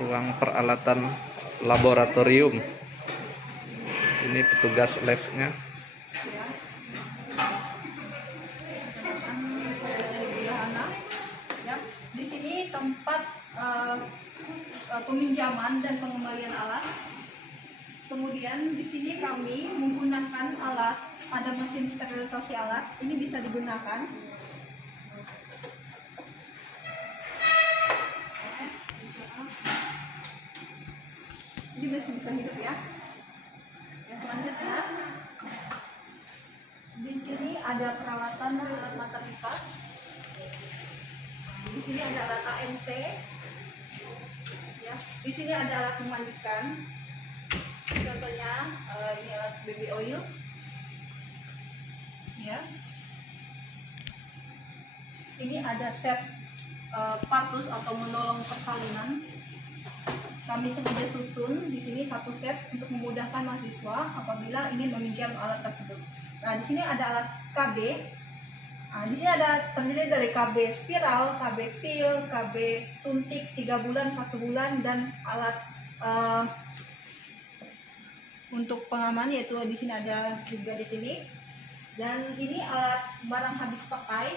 ruang peralatan laboratorium. Ini petugas labnya. Di sini tempat peminjaman dan pengembalian alat. Kemudian di sini kami menggunakan alat pada mesin sterilisasi alat. Ini bisa digunakan. Ini masih bisa hidup ya. Yang selanjutnya, di sini ada peralatan dari alat maternitas. Di sini ada alat ANC. Ya, di sini ada alat memandikan. Contohnya ini alat baby oil. Ya. Ini ada set partus atau menolong persalinan. Kami sengaja susun di sini satu set untuk memudahkan mahasiswa apabila ingin meminjam alat tersebut. Nah, di sini ada alat KB. Nah, di sini ada terdiri dari KB spiral, KB pil, KB suntik 3 bulan, 1 bulan, dan alat untuk pengaman, yaitu di sini ada juga di sini. Dan ini alat barang habis pakai.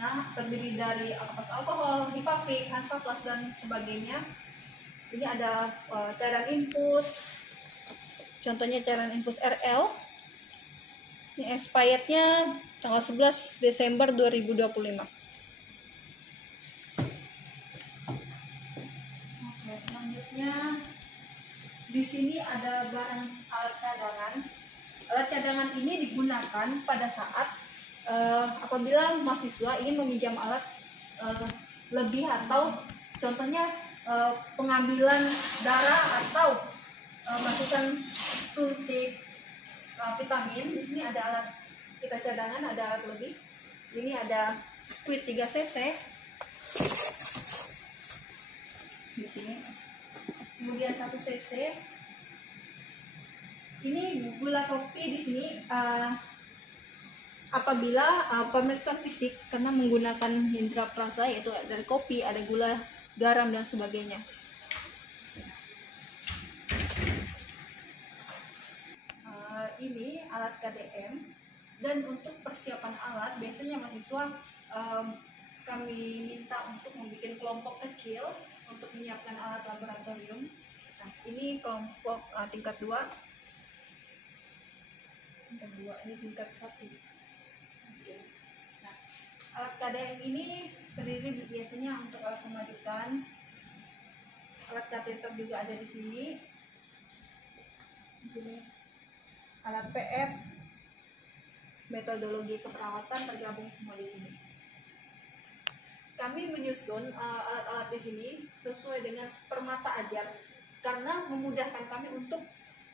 Nah, terdiri dari ampas alkohol, Hipavik, Hansaplast, dan sebagainya. Ini ada cairan infus, contohnya cairan infus RL. Ini expirednya tanggal 11 Desember 2025. Oke, selanjutnya di sini ada barang alat cadangan. Alat cadangan ini digunakan pada saat apabila mahasiswa ingin meminjam alat lebih, atau contohnya pengambilan darah atau melakukan suntik vitamin. Di sini ada alat kita cadangan, ada alat lebih. Ini ada squid 3 cc di sini, kemudian 1 cc. Ini gula kopi di sini apabila pemeriksaan fisik karena menggunakan indera perasa, yaitu dari kopi, ada gula, garam, dan sebagainya. Ini alat KDM. Dan untuk persiapan alat, biasanya mahasiswa kami minta untuk membuat kelompok kecil untuk menyiapkan alat laboratorium. Nah, ini kelompok tingkat 2. Tingkat 2, ini tingkat 1. Nah, alat KDM ini terdiri biasanya untuk alat memadikan, alat kateter juga ada di sini. Di sini alat PF, metodologi keperawatan tergabung semua di sini. Kami menyusun alat-alat di sini sesuai dengan permata ajar karena memudahkan kami untuk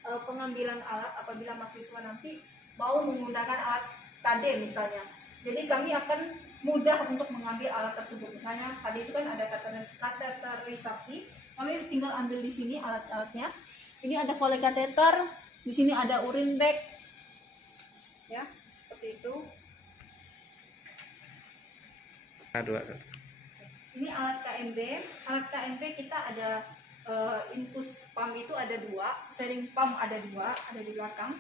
pengambilan alat apabila mahasiswa nanti mau menggunakan alat KD misalnya. Jadi kami akan mudah untuk mengambil alat tersebut. Misalnya KD itu kan ada kateterisasi, kami tinggal ambil di sini alat-alatnya. Ini ada Foley kateter, di sini ada urine bag, ya seperti itu. Ini alat KMB. Alat KMB kita ada infus pump itu ada 2, sharing pump ada 2, ada di belakang.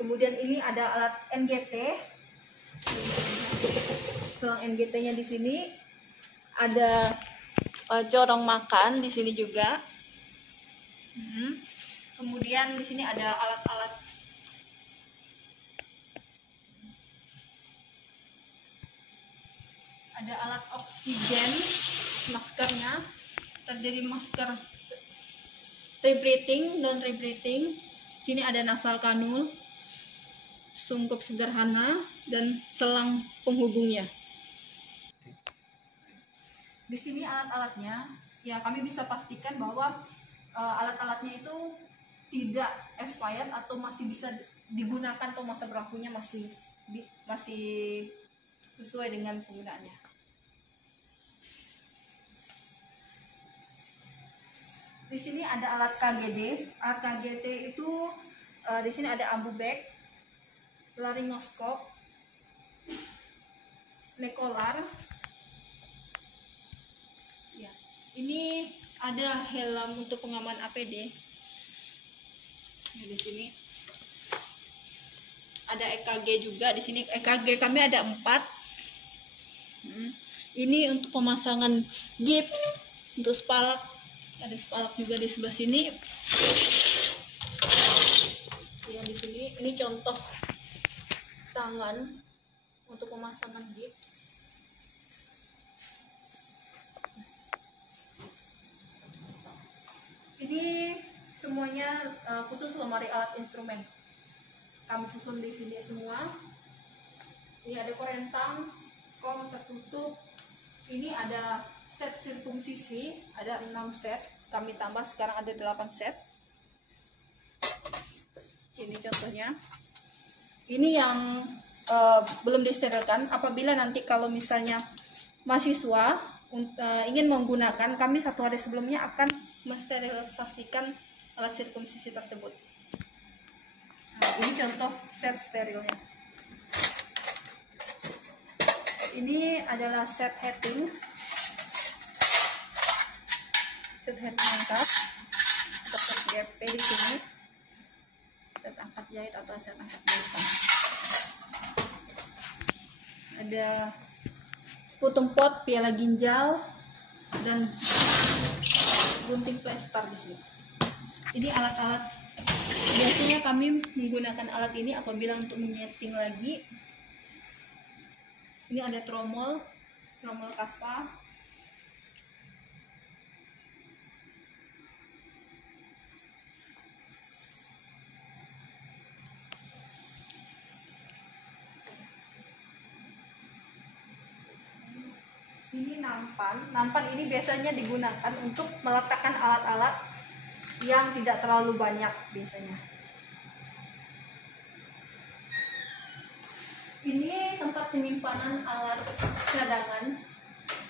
Kemudian ini ada alat NGT. Selang NGT-nya di sini ada corong makan di sini juga. Kemudian di sini ada alat-alat oksigen, maskernya terdiri masker rebreathing dan rebreathing. Sini ada nasal kanul, sungkup sederhana, dan selang penghubungnya. Di sini alat-alatnya, ya kami bisa pastikan bahwa alat-alatnya itu tidak expired atau masih bisa digunakan, atau masa berlakunya masih sesuai dengan penggunaannya. Di sini ada alat KGD. Alat KGD itu di sini ada ambu bag, laryngoskop, nekolar, Ini ada helm untuk pengaman APD. Nah, di sini ada EKG juga. Di sini EKG kami ada 4. Ini untuk pemasangan gips untuk spalak. Ada spalak juga di sebelah sini. Ya, di sini ini contoh tangan untuk pemasangan gips. Ini semuanya khusus lemari alat instrumen. Kami susun di sini semua. Ini ada korentang, kom tertutup. Ini ada set sirkumsisi, ada 6 set. Kami tambah sekarang ada 8 set. Ini contohnya. Ini yang belum disterilkan. Apabila nanti kalau misalnya mahasiswa ingin menggunakan, kami 1 hari sebelumnya akan mensterilisasikan alat sirkumsisi tersebut. Nah, ini contoh set sterilnya. Ini adalah set heading. Set heading lengkap. Untuk set GP di sini. Set angkat jahit atau set angkat jahitan. Ada sputum pot, piala ginjal, dan gunting plester di sini. Ini alat-alat. Biasanya kami menggunakan alat ini apabila untuk menyeting lagi. Ini ada tromol kasa. Ini nampan. Nampan ini biasanya digunakan untuk meletakkan alat-alat yang tidak terlalu banyak biasanya. Ini tempat penyimpanan alat cadangan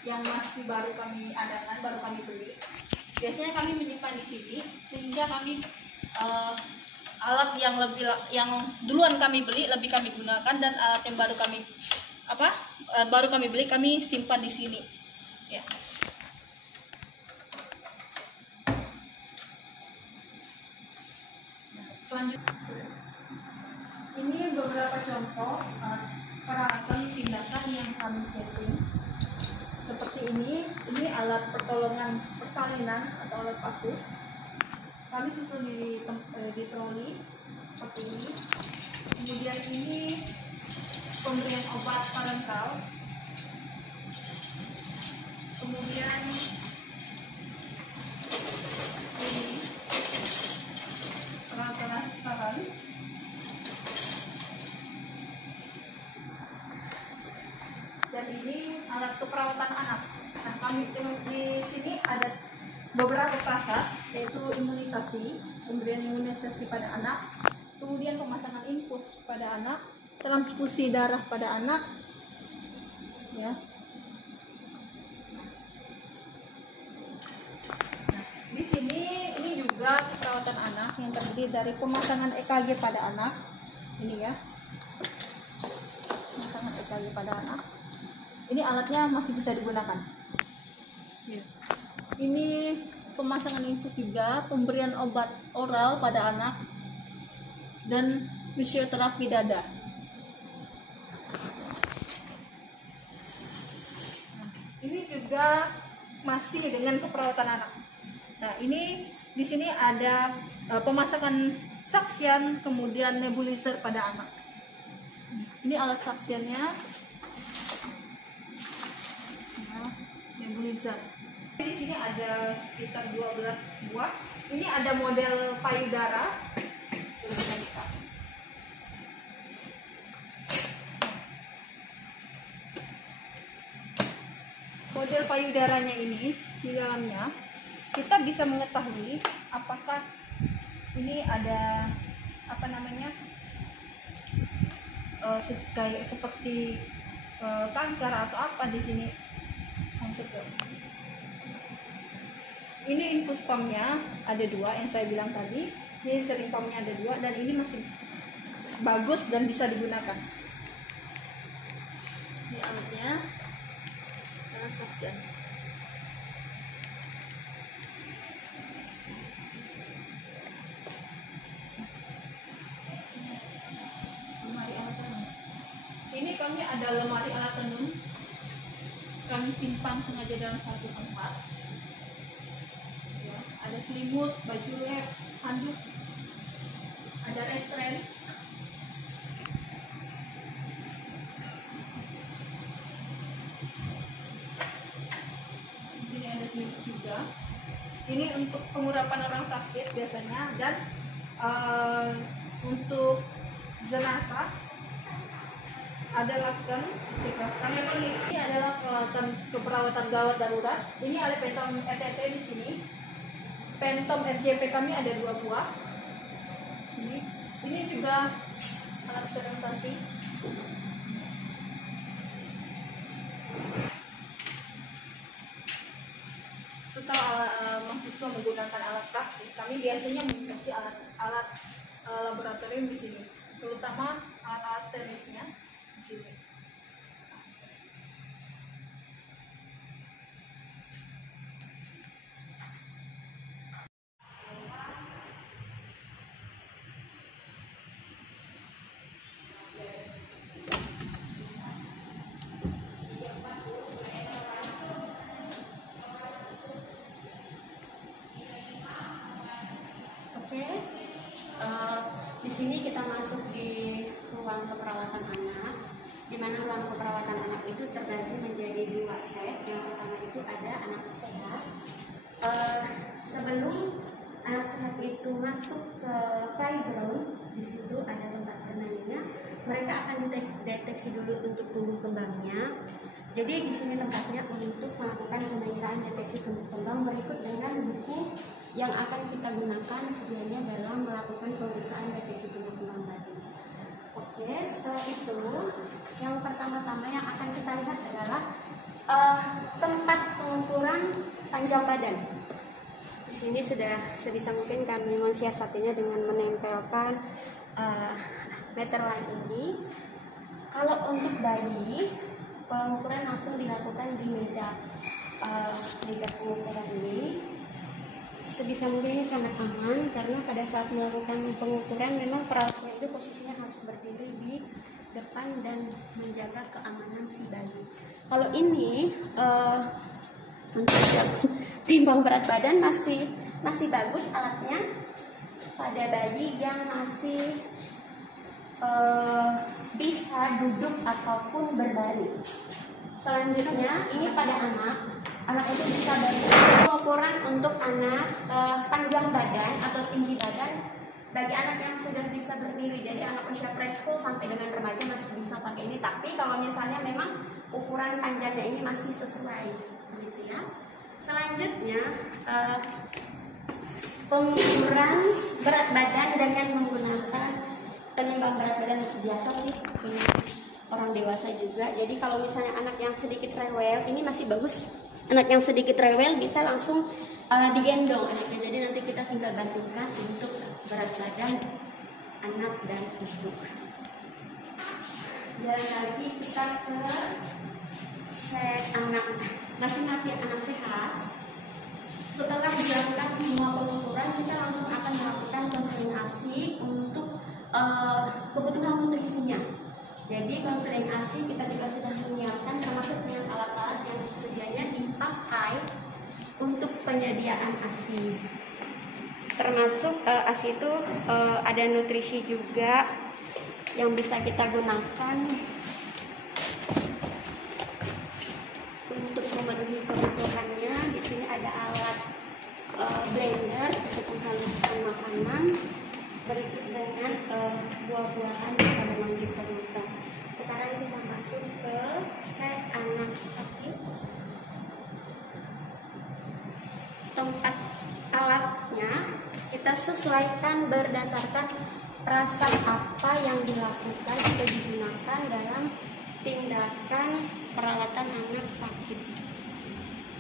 yang masih baru kami adakan, baru kami beli. Biasanya kami menyimpan di sini sehingga kami alat yang duluan kami beli lebih kami gunakan, dan alat yang baru kami beli kami simpan di sini. Ya. Selanjutnya, ini beberapa contoh peralatan tindakan yang kami setting. Seperti ini alat pertolongan persalinan atau alat pakus. Kami susun di troli seperti ini. Kemudian ini pemberian obat parental. Kemudian ini peralatan asisten. Dan ini alat keperawatan anak. Nah, kami di sini ada beberapa prasat, yaitu imunisasi, pemberian imunisasi pada anak, kemudian pemasangan infus pada anak, transfusi darah pada anak, ya. Di sini ini juga perawatan anak yang terdiri dari pemasangan EKG pada anak, ini ya, pemasangan EKG pada anak. Ini alatnya masih bisa digunakan. Ini pemasangan infus juga, pemberian obat oral pada anak, dan fisioterapi dada. Ini juga masih dengan keperawatan anak. Nah, ini di sini ada pemasangan suction, kemudian nebulizer pada anak. Ini alat suctionnya. Nebulizer. Di sini ada sekitar 12 buah. Ini ada model payudara. Model payudaranya ini di dalamnya kita bisa mengetahui apakah ini ada kayak seperti kanker atau apa di sini. Ini infus pumpnya ada 2 yang saya bilang tadi. Ini setting pumpnya ada 2 dan ini masih bagus dan bisa digunakan. Ini alatnya, alat suction. kami ada lemari alat tenun. Kami simpan sengaja dalam satu tempat. Ya, ada selimut, baju lab, handuk, ada restrain. Di sini ada selimut juga. Ini untuk pengurapan orang sakit biasanya, dan untuk jenazah ada laken, ini adalah keperawatan gawat darurat. Ini ada pentom ETT di sini. Pentom RJP kami ada 2 buah. Ini juga alat sterilisasi. Setelah mahasiswa menggunakan alat praktik, kami biasanya menginstruksi alat laboratorium di sini, terutama alat sterilisnya di sini. Di sini kita masuk di ruang keperawatan anak, di mana ruang keperawatan anak itu terbagi menjadi 2 set. Yang pertama itu ada anak sehat. Sebelum anak sehat itu masuk ke playground, di situ ada tempat bermainnya. Mereka akan dideteksi dulu untuk tumbuh kembangnya. Jadi di sini tempatnya untuk melakukan pemeriksaan deteksi tumbuh kembang berikut dengan buku yang akan kita gunakan sedianya dalam melakukan pemeriksaan deteksi tumbuh kembang tadi. Oke, setelah itu yang pertama-tama yang akan kita lihat adalah tempat pengukuran panjang badan. Di sini sudah sebisa mungkin kami mensiasatinya dengan menempelkan meteran ini. Kalau untuk bayi, pengukuran langsung dilakukan di meja pengukuran ini. Sebisa mungkin ini sangat aman karena pada saat melakukan pengukuran memang perawatnya itu posisinya harus berdiri di depan dan menjaga keamanan si bayi. Kalau ini untuk timbang berat badan masih bagus alatnya pada bayi yang masih bisa duduk ataupun berbaring. Selanjutnya ini pada anak itu bisa pengukuran untuk anak panjang badan atau tinggi badan bagi anak yang sudah bisa berdiri. Jadi anak usia preschool sampai dengan remaja masih bisa pakai ini. Tapi kalau misalnya memang ukuran panjangnya ini masih sesuai, gitu ya. Selanjutnya pengukuran berat badan dengan menggunakan penimbang berat badan biasa sih, ini orang dewasa juga. Jadi kalau misalnya anak yang sedikit rewel, ini masih bagus. Anak yang sedikit rewel bisa langsung digendong anaknya. Jadi nanti kita tinggal bandingkan untuk berat badan anak dan ibu. Jalan lagi kita ke set anak, masing-masing anak sehat. Setelah dilakukan semua pengukuran, kita langsung akan melakukan konseling ASI untuk kebutuhan nutrisinya. Jadi konseling ASI kita juga sudah menyiapkan termasuk dengan alat-alat yang sedianya dipakai untuk penyediaan ASI. Termasuk ASI itu ada nutrisi juga yang bisa kita gunakan untuk memenuhi kebutuhannya. Di sini ada alat blender untuk menghaluskan makanan, berikut dengan buah-buahan yang pada manggil terluka. Sekarang kita masuk ke set anak sakit. Tempat alatnya kita sesuaikan berdasarkan perasaan apa yang dilakukan atau digunakan dalam tindakan perawatan anak sakit.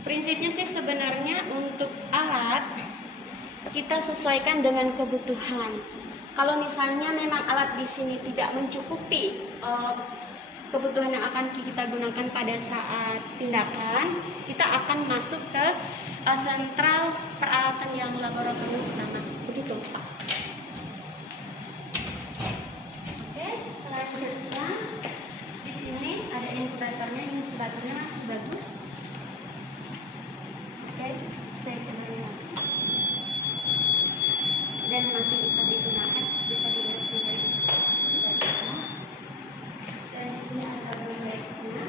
Prinsipnya sih sebenarnya untuk alat kita sesuaikan dengan kebutuhan. Kalau misalnya memang alat di sini tidak mencukupi kebutuhan yang akan kita gunakan pada saat tindakan, kita akan masuk ke sentral peralatan yang laboratorium utama. Begitu, Pak. Oke, selanjutnya di sini inkubatornya masih bagus. Oke, saya coba lihat. Dan masih bisa digunakan, bisa dilihat sendiri. Dan di sini ada backnya.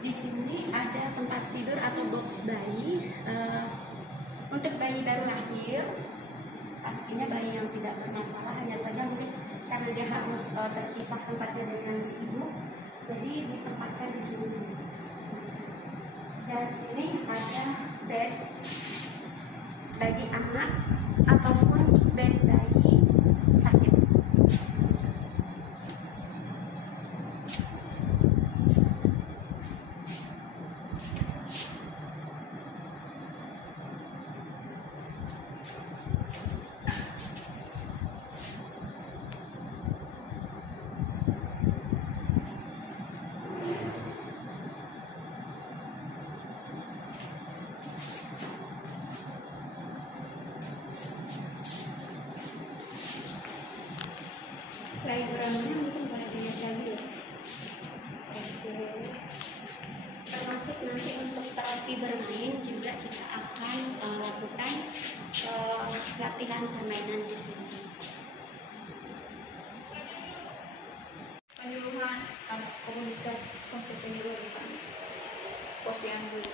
Di sini ada tempat tidur atau box bayi. Untuk bayi baru lahir, artinya bayi yang tidak bermasalah, hanya saja mungkin karena dia harus terpisah tempatnya dengan si ibu, jadi ditempatkan di sini. Dan ini ada bed bagi anak ataupun bed bagi sakit. Playgroundnya mungkin boleh dilihat lagi ya. Oke. Termasuk nanti untuk terapi bermain juga kita akan lakukan latihan permainan di sini. Penyuluhan komunitas konsep penyuluhan posyandu.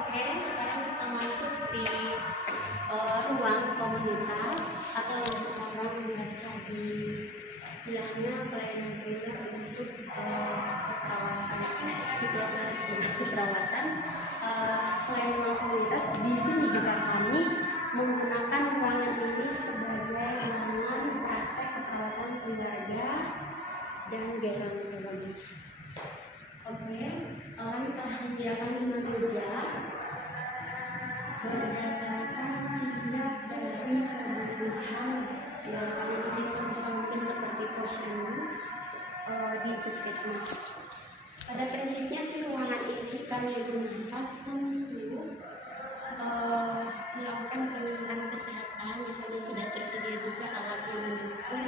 Oke, sekarang kita masuk di ruang komunitas atau yang sekarang biasa dibilangnya pelayanan primer untuk keperawatan keperawatan. Selain ruang komunitas, di sini juga kami menggunakan ruangan ini sebagai ruangan praktek keperawatan keluarga dan gerontologi. Oke, kami telah menyediakan 5 meja berdasarkan tiap dari kebutuhan yang kami sebisa mungkin seperti posyandu di puskesmas. Pada prinsipnya sih ruangan ini kami gunakan untuk melakukan penyuluhan kesehatan. Misalnya sudah tersedia juga alat yang mendukung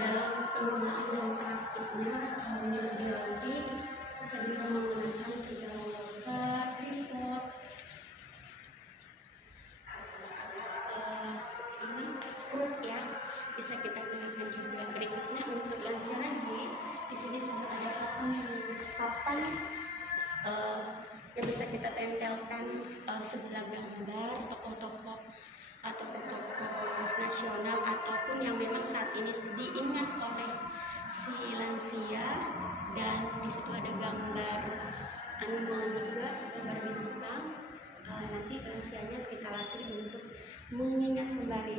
dalam penggunaan dan praktiknya gerontologi. Kita bisa menggunakan segala loker, tripod, perut ya, bisa kita gunakan juga. Berikutnya untuk lansia lagi, di sini sudah ada papan yang bisa kita tempelkan sebelah gambar tokoh-tokoh atau tokoh nasional ataupun yang memang saat ini diingat oleh si lansia, dan di situ ada gambar animal juga, gambar binatang. Nanti lansianya kita latih untuk mengingat kembali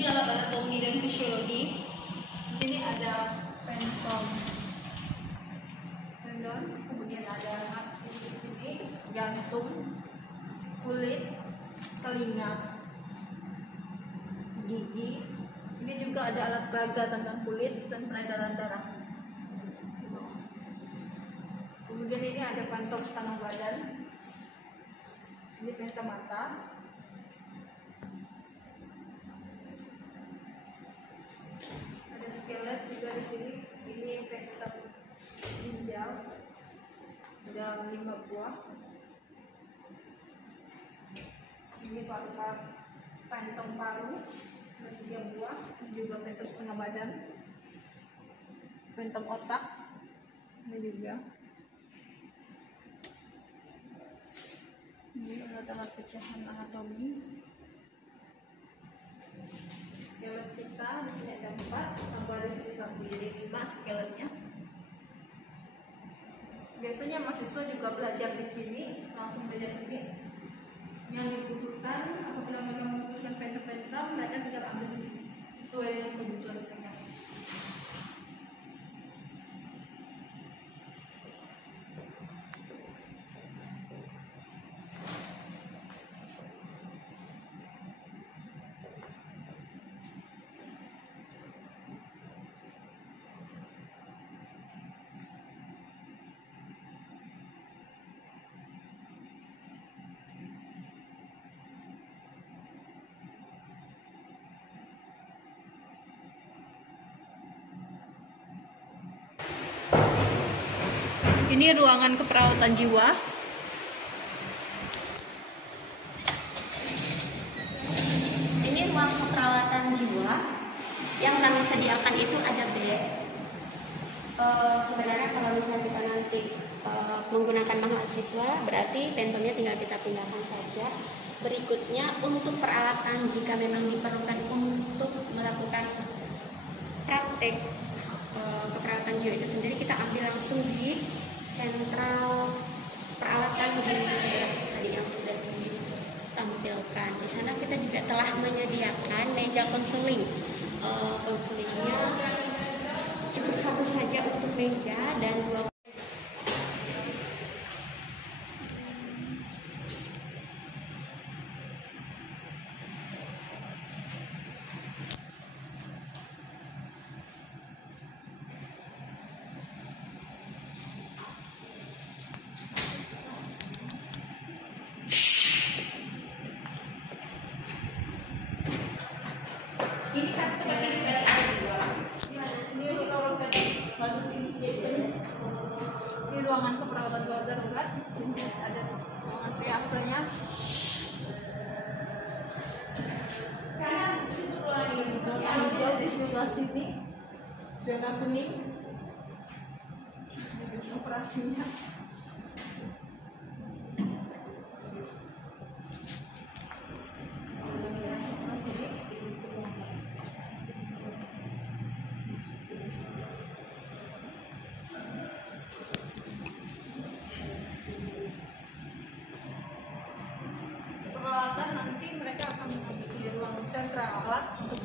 Ini alat anatomi dan fisiologi. Di sini ada tendon, kemudian ada di sini jantung, kulit, telinga, gigi. Ini juga ada alat peraga tentang kulit dan peredaran darah. Kemudian ini ada pantau setengah badan. Ini penta mata. Skelet juga di sini. Ini penta ginjal, ada 5 buah. Ini paru-paru, kantong paru, ada 3 buah. Ini juga penta setengah badan, penta otak, ini juga. Ini alat-alat pecahan anatomi. Skelet kita kita. Di sini ada 4, tambah di sini 1, jadi 5 skeletnya. Biasanya mahasiswa juga belajar di sini, langsung belajar di sini. Yang dibutuhkan apabila mereka membutuhkan printer, mereka tinggal ambil di sini sesuai dengan kebutuhan mereka. Ini ruangan keperawatan jiwa. Ini ruang keperawatan jiwa. Yang kami sediakan itu ada bed. Sebenarnya kalau misalnya kita nanti menggunakan mahasiswa, berarti phantomnya tinggal kita pindahkan saja. Berikutnya untuk peralatan jika memang diperlukan untuk melakukan praktek keperawatan jiwa itu sendiri, kita ambil langsung di sentral peralatan di tadi yang sudah ditampilkan. Di sana kita juga telah menyediakan meja konseling. Konselingnya cukup 1 saja untuk meja dan 2. Ini ruangan keperawatan gawat darurat. Ini ada ruangan triasenya. Zona hijau di sebelah sini, zona kuning ini operasinya. Nanti mereka akan memiliki ruang sentra alat untuk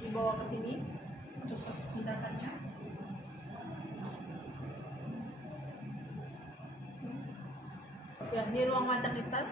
dibawa ke sini untuk tindakannya. Ya, ini ruang maternitas.